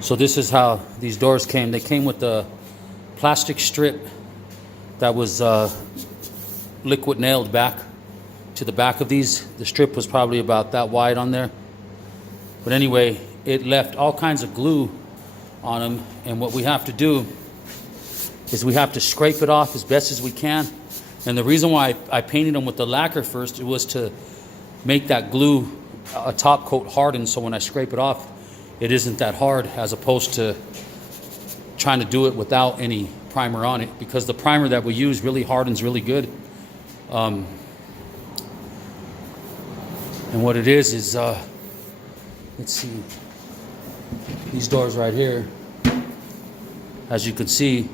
So this is how these doors came. They came with a plastic strip that was liquid nailed back to the back of these. The strip was probably about that wide on there. But anyway, it left all kinds of glue on them. And what we have to do is we have to scrape it off as best as we can. And the reason why I painted them with the lacquer first, it was to make that glue, a top coat, harden, so when I scrape it off, it isn't that hard, as opposed to trying to do it without any primer on it, because the primer that we use really hardens really good. And what it is let's see, these doors right here, as you can see,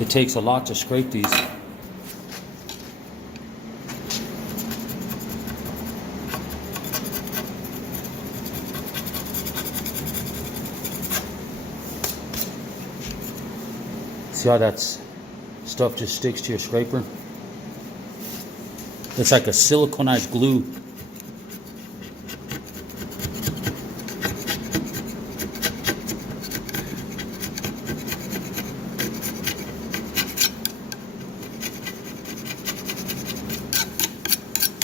it takes a lot to scrape these. See how that stuff just sticks to your scraper? It's like a siliconized glue.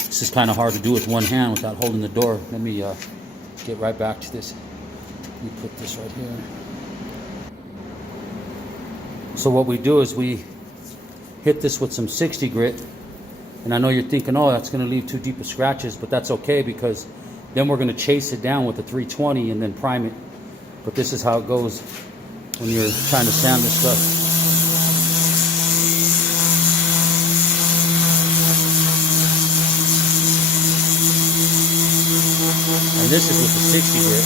This is kind of hard to do with one hand without holding the door. Let me get right back to this. Let me put this right here. So what we do is we hit this with some 60 grit. And I know you're thinking, oh, that's going to leave too deep of scratches, but that's okay, because then we're going to chase it down with the 320 and then prime it. But this is how it goes when you're trying to sand this stuff. And this is with the 60 grit.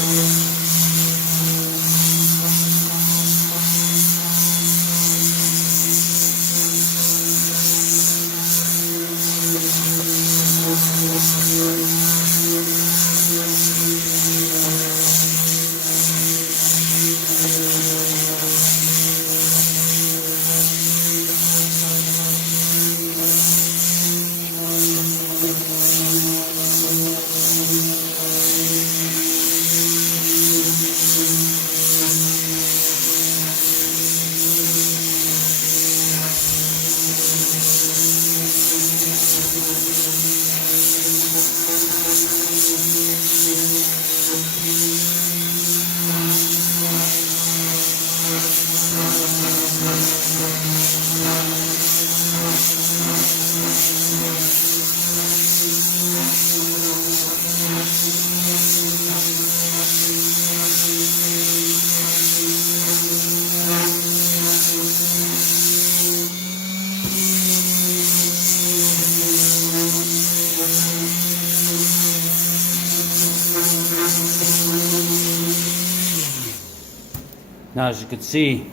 Now, as you can see,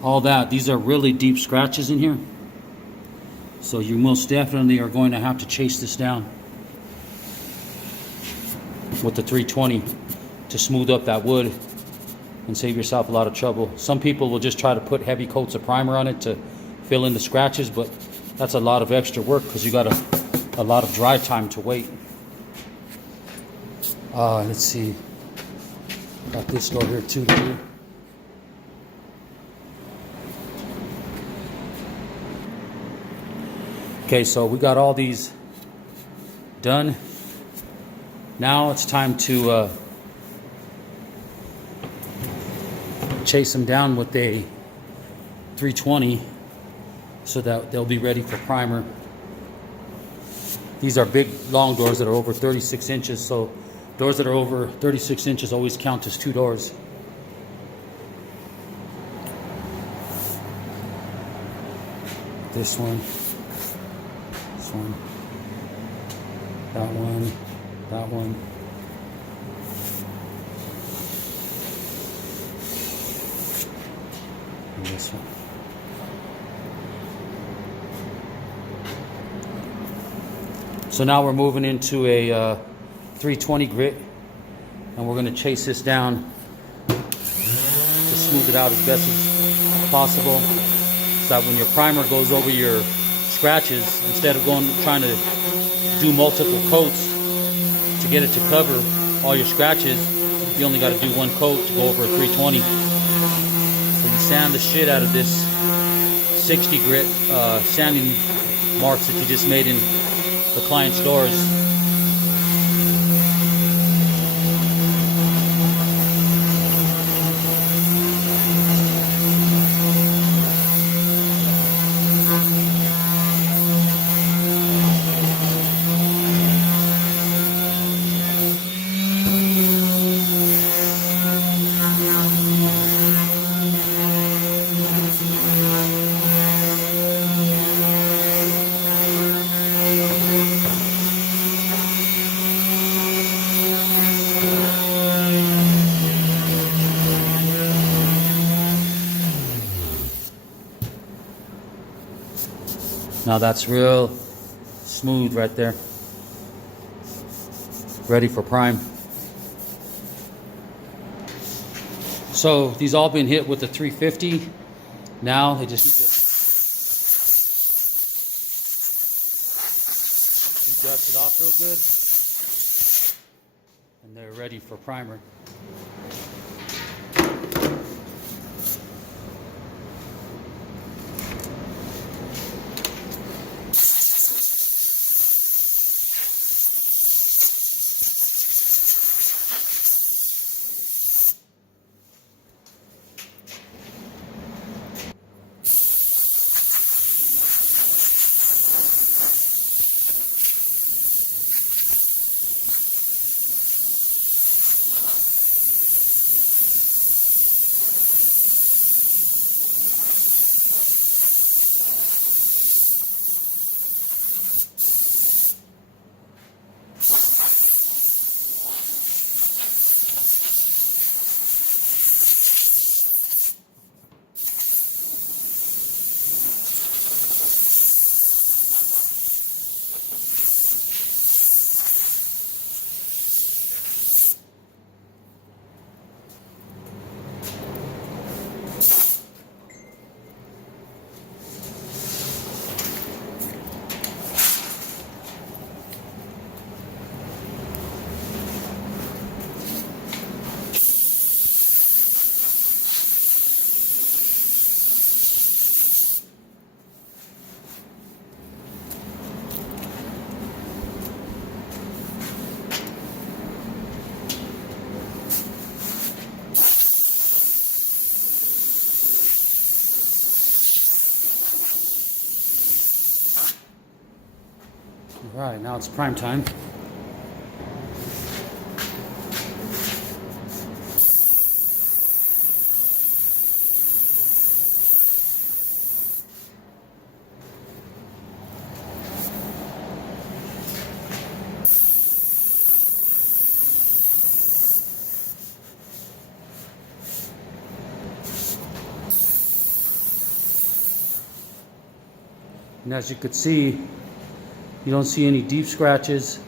all that, these are really deep scratches in here. So you most definitely are going to have to chase this down with the 320 to smooth up that wood and save yourself a lot of trouble. Some people will just try to put heavy coats of primer on it to fill in the scratches, but that's a lot of extra work because you got a lot of dry time to wait. Let's see. Got this door here too. Okay, so we got all these done. Now it's time to chase them down with a 320 so that they'll be ready for primer. These are big, long doors that are over 36 inches, so doors that are over 36 inches always count as 2 doors. This one, that one, that one. And this one. So now we're moving into a 320 grit, and we're going to chase this down to smooth it out as best as possible, so that when your primer goes over your scratches, instead of trying to do multiple coats to get it to cover, all your scratches, you only got to do one coat to go over a 320. So you sand the shit out of this 60 grit sanding marks that you just made in the client's doors. Now that's real smooth right there. Ready for prime. So these all been hit with the 350. Now they just need to dust it off real good. And they're ready for primer. All right, now it's prime time. And as you could see, you don't see any deep scratches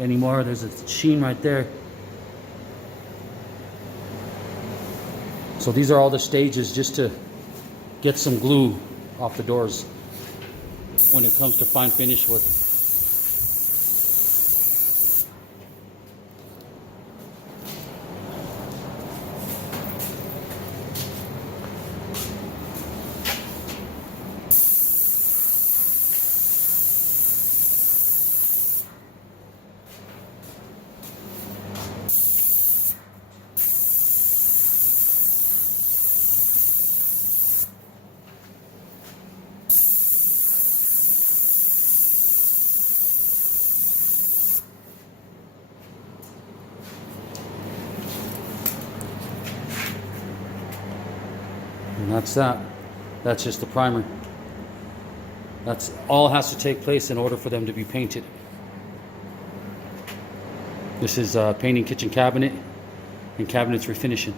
anymore. There's a sheen right there. So these are all the stages just to get some glue off the doors when it comes to fine finish work. And that's that. That's just the primer. That's all has to take place in order for them to be painted. This is painting kitchen cabinet and cabinets refinishing.